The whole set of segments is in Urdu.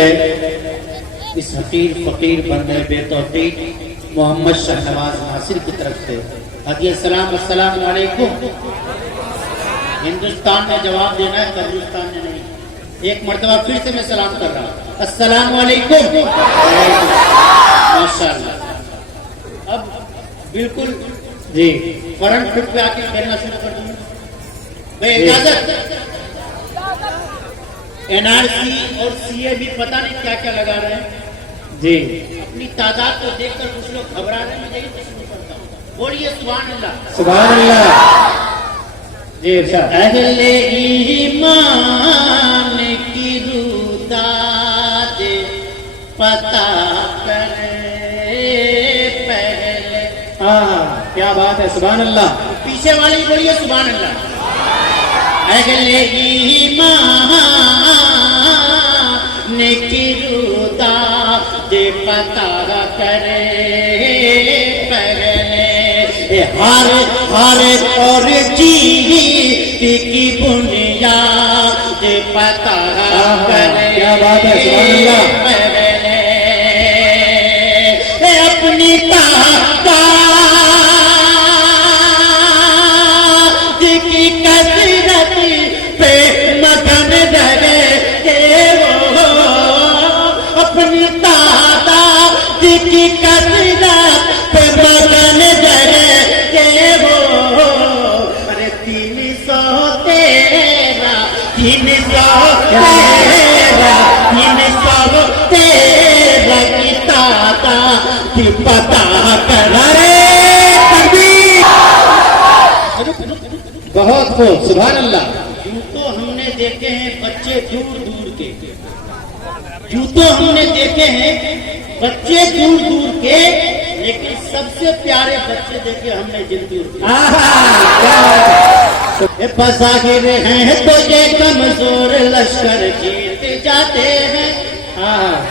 اس حقیر فقیر بندے بے توفیق محمد شہنواز ناصر کی طرف سے ہدیہ سلام۔ السلام علیکم۔ ہندوستان نے جواب دینا ہے، قبرستان نے نہیں۔ ایک مرتبہ پھر سے میں سلام کر رہا ہوں، السلام علیکم۔ ماشاءاللہ۔ اب بالکل جی فرنٹ فٹ پہ آ کے کھیلنا شروع کر دوں میں اجازت۔ این آر سی اور سی اے بھی پتہ نہیں کیا کیا لگا رہے ہیں جی، اپنی تعداد کو دیکھ کر کچھ لوگ گھبرا رہے ہیں، میں یہی تو شروع کرتا ہوں۔ بولیے سبحان اللہ۔ سبحان اللہ جی ارشاد۔ اہل ایمان کی روداد پتہ کرے پہلے۔ کیا بات ہے، سبحان اللہ۔ پیچھے والے ہی بولیے سبحان اللہ۔ اہل ایمان کی روداد پتہ کرے پہلے، ہر اور چیز کی بنیاد پتہ کرے۔ کیا بات ہے، سبحان اللہ۔ پہلے اپنی تعداد کی کثرت پہ مگن رہے کہ وہ، اپنی تعداد کی کثرت پہ مگن رہے کہ وہ، ارے 313 کی تعداد کی پتہ کرے۔ بہت خوب، سبحان اللہ۔ یوں تو ہم نے دیکھے ہیں بچے دور دور کے، یوں تو ہم نے دیکھے ہیں بچے دور دور کے، لیکن سب سے پیارے بچے دیکھے ہم نے جن دور کے۔ بظاہر ہیں تو یہ کمزور لشکر جیت جاتے ہیں۔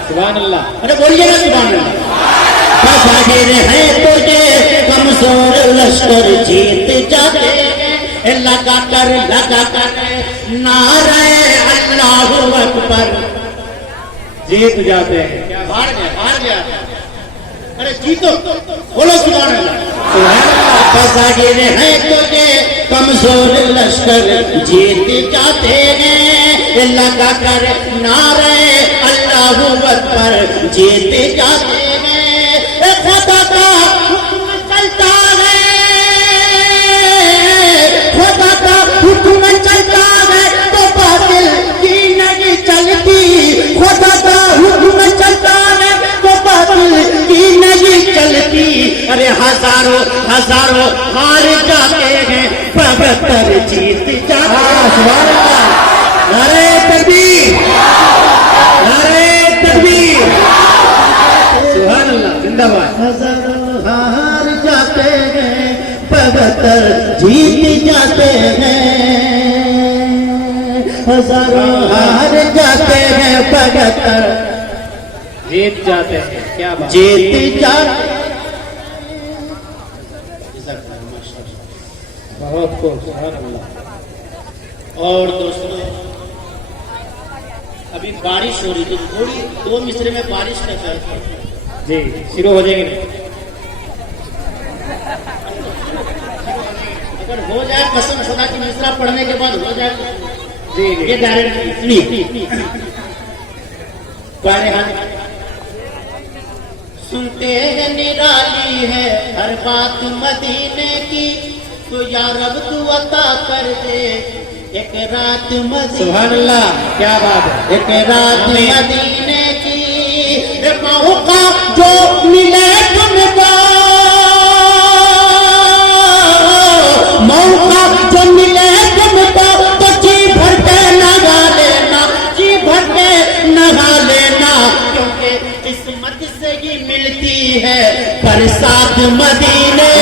سبحان اللہ۔ ارے بولیے نا سبحان اللہ۔ بظاہر ہیں تو یہ کمزور لشکر جیت جاتے ہیں، لگا کر نعرہ اللہ اکبر جیت جاتے ہیں۔ ہار گیا۔ ارے جیتو، بولو سبحان اللہ۔ بظاہر ہے تو یہ کمزور لشکر جیت جاتے ہیں، لگا کر نعرہ اللہ اکبر جیت جاتے ہیں۔ خدا کا حکم چلتا ہے، خدا کا حکم چلتا ہے تو باطل کی نہیں چلتی، خدا کا حکم چلتا ہے تو باطل کی نہیں چلتی۔ ارے ہزاروں ہار جاتے ہیں، 72 جیت جاتے ہیں۔ سبحان اللہ۔ نعرہ تکبیر، نعرہ تکبیر۔ سبحان اللہ، زندہ باد۔ ہزاروں ہار جاتے ہیں، 72 جیت جاتے ہیں۔ ہزاروں ہار جاتے ہیں، 72 جیت جاتے ہیں۔ کیا بات۔ جیت جاتے ہیں۔ بہت خوب، سبحان اللہ۔ اور دوستوں ابھی بارش ہو رہی تھی، تھوڑی 2 مصرے میں بارش کا خیال تھا۔ جی شروع ہو جائیں گے۔ اگر ہو جائے قسم خدا کی مصرع پڑھنے کے بعد ہو جائے جی یہ ڈائریکٹ سنتے ہیں نرالی ہے ہر بات مدینے کی، تو یا رب تو عطا کر دے ایک رات مدینے۔ سبحان اللہ، کیا بات ہے۔ ایک رات مدینے کی موقع جو ملے تم کو، موقع جو ملے تم کو تو جی بھر کے نہا لینا، جی بھر کے نہا لینا، کیونکہ قسمت سے ہی ملتی ہے برسات مدینے کی۔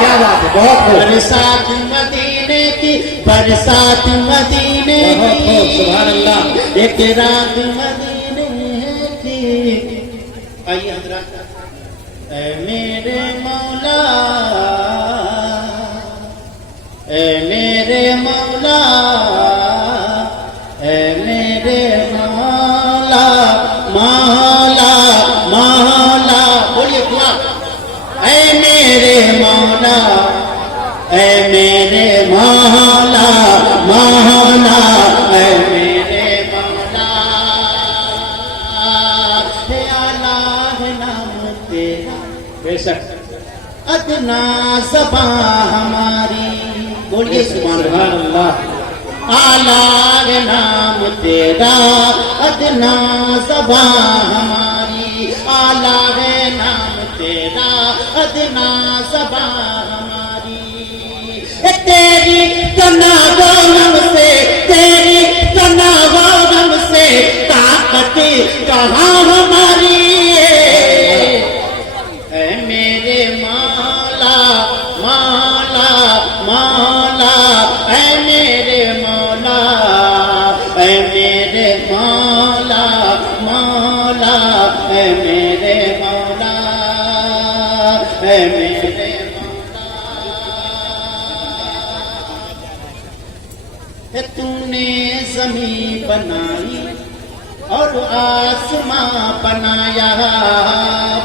کیا بات ہے، بہت خوب۔ برسات مدینے کی، برسات مدینے بہت کی، خوب، سبحان اللہ۔ ایک رات مدینے کی۔ آئیے حضرات۔ اے میرے مولا، اے میرے مولا، اے میرے مولا، مولا مولا اے میرے مولا ہے اعلیٰ ہے نام تیرا بے شک ادنا زباں ہماری بولیے سبحان سبحان اللہ اللہ اعلیٰ ہے نام تیرا ادنا زباں ہماری اعلیٰ ہے نام تیرا ادنا زباں ہماری تیری تناغم سے تیری تناغم سے طاقت کہاں ہماری اے میرے مولا مولا مولا اے میرے مولا اے میرے مولا مولا اے میرے مولا اے میرے مولا تو نے زمین بنائی اور آسماں بنایا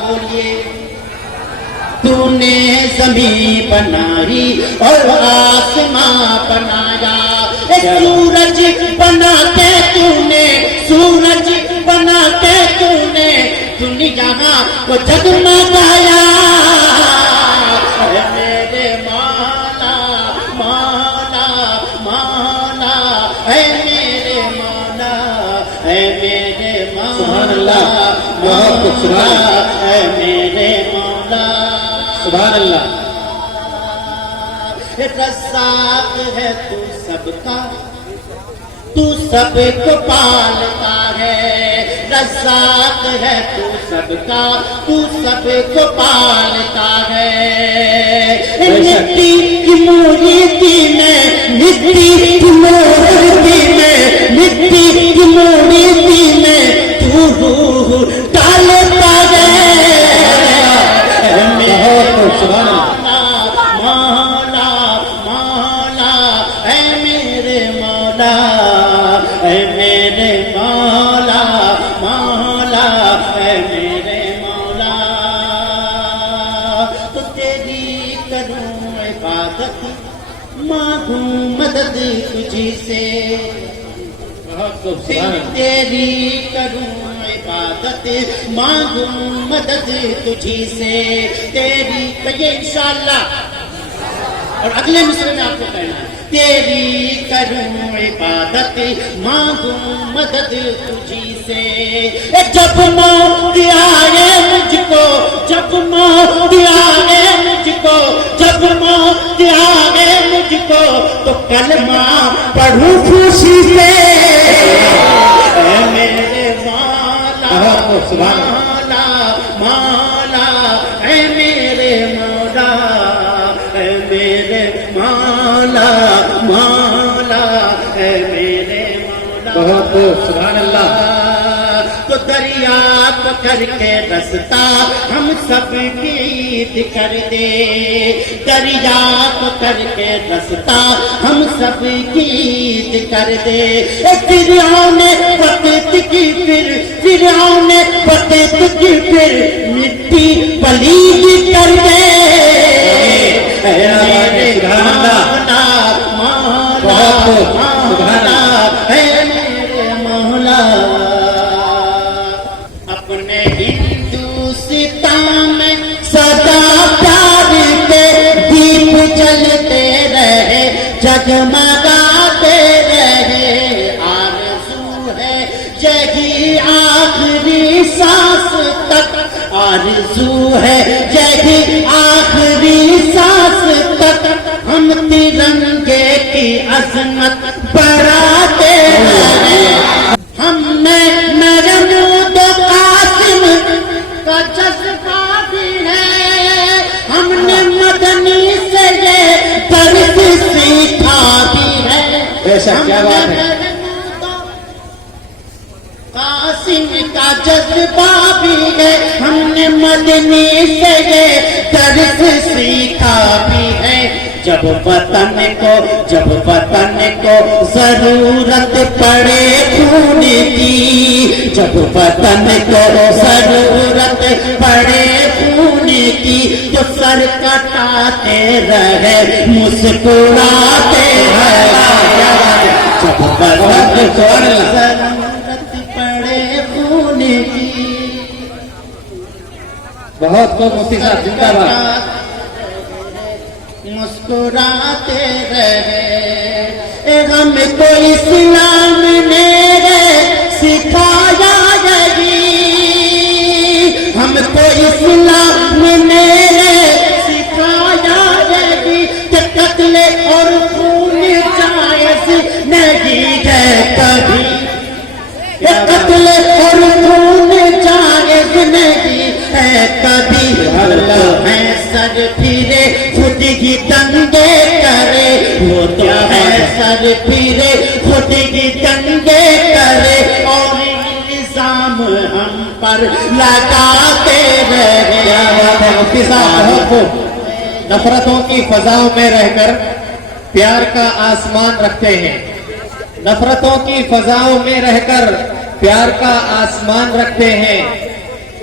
بولیے تو نے زمین بنائی اور آسماں بنایا سورج بنا کے تو نے سورج بنا کے تو نے دنیا کو جگمگایا اے میرے مولا مولا مولا اے میرے مولا اے میرے مولا سبحان اللہ بہت خوب سبحان اللہ اے میرے مولا سبحان اللہ رزاق ہے تو سب کا تو سب کو پالتا ہے رزاق ہے تو سب کا تو سب کو پالتا ہے مٹی کی مورتی میں مٹی کی مورتی میں مٹی کی مورتی میں تو روح ڈالتا ہے بہت خوب سبحان اللہ مولا مولا اے میرے مولا اے میرے مولا مولا اے میرے مولا تو تیری کروں عبادت مانگوں مدد تجھی سے بہت خوب سبحان اللہ تیری کروں عبادت مانگوں مدد تجھی سے تیری کہیے انشاءاللہ اور اگلے مصرے میں آپ کو کہنا ہے تیری کروں عبادت مانگوں مدد تجھی سے جب موت آئے مجھ کو جب موت آئے مجھ کو جب موت آئے مجھ کو تو کلمہ پڑھوں خوشی سے اے میرے مولا بہت خوب سبحان اللہ مولا مولا اے میرے مولا اے میرے مولا مولا اے میرے مولا بہت خوب سبحان اللہ تو دریا کو کر کے رستا ہم سب کی عید کر دے دریا کو کر کے رستا ہم سب کی عید کر دے فرعون نے وقت کی فرعون نے وقت کی پھر مٹی پلید کر دے اے میرے مولا مولا مولا اے میرے مولا اپنے ہندوستان میں سدا پیار کے دیپ جلتے رہے جگمگاتے رہے آرزو ہے یہی آخری سانس تک آرزو ہے یہی آخری سانس تک ہم ترنگے کی عظمت بڑھاتے رہے ہم میں محمود قاسم کا جذبہ بھی ہے ہم نے مدنی سے یہ درس سیکھا بھی ہے بے شک کیا بات ہے قاسم کا جذبہ بھی ہے ہم نے مدنی سے یہ درس سیکھا بھی ہے جب وطن کو ضرورت پڑے خون کی جب وطن کو ضرورت پڑے خون کی تو سر کٹاتے رہے مسکراتے بہت خوب مفتی صاحب زندہ باد. مسکراتے رہے ہم کو اسلام نے سکھایا یہی، ہم کو اسلام نے سکھایا یہی کہ قتل اور خون جائز نہیں ہے کبھی، قتل اور خون جائز نہیں ہے کبھی. ہے سر پھرے خود ہی دنگے کرے، وہ تو ہے سر پھرے خود ہی دنگے کرے، اور الزام ہم پر لگاتے رہے. کیا بات ہے مفتی صاحب، بہت خوب. نفرتوں کی فضاؤں میں رہ کر پیار کا آسمان رکھتے ہیں. نفرتوں کی فضاؤں میں رہ کر پیار کا آسمان رکھتے ہیں.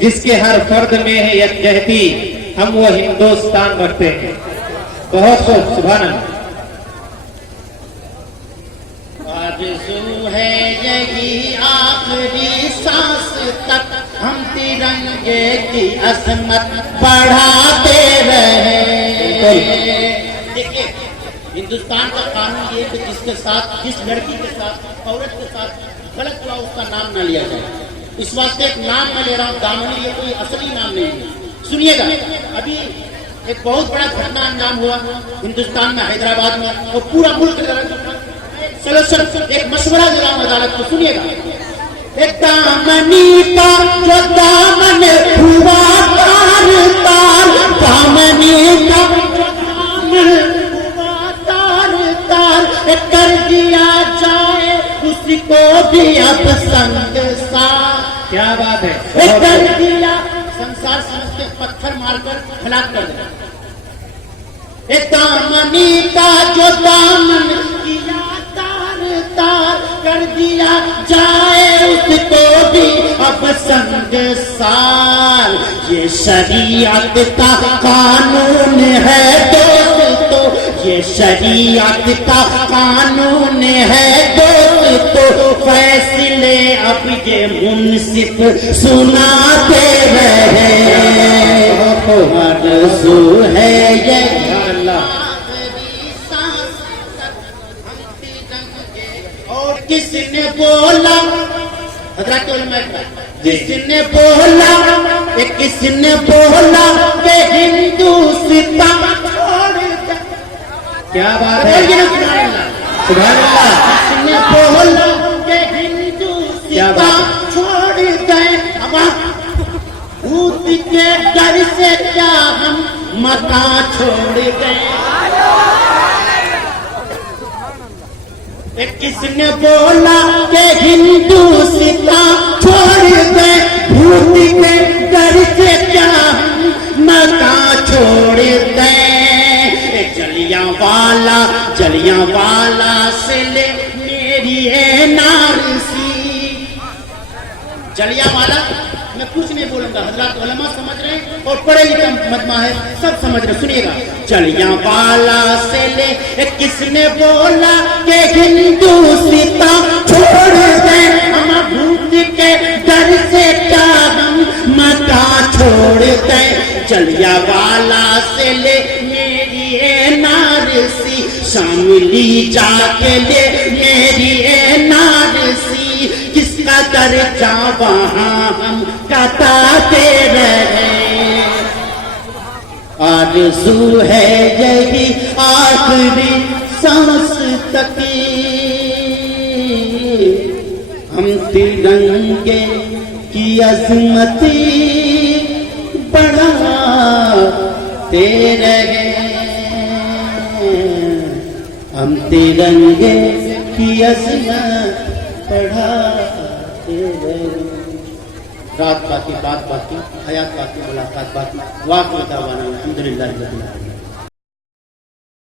جس کے ہر فرد میں ہے یکجہتی، ہم وہ ہندوستان رکھتے ہیں. بہت خوب، سبحان اللہ. آرزو ہے یہی آخری سانس تک ہم ترنگے کی عظمت بڑھاتے رہے. دیکھیے ہندوستان کا قانون یہ کہ جس کے ساتھ، جس لڑکی کے ساتھ، عورت کے ساتھ غلط ہوا اس کا نام نہ لیا جائے. اس واسطے ایک نام میں لے رہا ہوں، دامنی، یہ کوئی اصلی نام نہیں ہے. سنیے گا، ابھی ایک بہت بڑا گھٹنا انجام ہوا ہندوستان میں، حیدرآباد میں، اور پورا ملک چلو ایک مشورہ دے رہا ہوں عدالت کو، سنیے گا. ایک دامنی کا جو دامن ہوا تار تار، دامنی کا جو دامن ہوا تار تار، کر دیا جائے اس کو بھی اب سنگ سار. کیا بات ہے. کر دیا سنسار سمجھتے پتھر مار کر ہلاک کر دیا. ایک دامنی کا جو دامن کیا تار تار، کر دیا جائے اس کو بھی اب سنگ سار. یہ شریعت کا قانون ہے دوستو، یہ شریعت کا قانون ہے دوستو، فیصلے اب یہ منصف سناتے رہے. آرزو ہے یہ اور کس نے بولا، حضرات علماء جس نے بولا، کس نے بولا کہ ہندوستان چھوڑ دے. کیا بات ہے. سبحان اللہ. کس نے بولا کہ ہندوستان چھوڑ دے. اب بھوت کے ڈر سے کیا ہم مکان چھوڑ گئے. کس نے بولا کہ ہندوستان چھوڑ دے، بھوت کے ڈر سے کیا ہم مکان چھوڑ دیں. جلیاں والا سے لے میری NRC. جلیاں والا میں کچھ نہیں بولوں گا، حضرات علماء سمجھ رہے ہیں اور پڑھے لکھے مجمع ہے، سب سمجھ رہے. سنیے گا، جلیاں والا سے لے کس نے بولا کہ ہندوستان چھوڑ دیں، ہم بھوت کے ڈر سے کیا ہم مکان چھوڑ دیں. جلیاں والا سے لے میری NRC، شاملی جا کے لے میری NRC. کس کا درجہ وہاں ہم کٹاتے رہے. آرزو ہے یہی آخری سانس تک ہم ترنگے کی عظمت بڑھاتے رہے. ہم ترنگے کی عظمت بڑھاتے رہے. رات باقی، بات باقی، حیات باقی، ملاقات باقی. واقع دعوانا الحمدللہ رب العالمین.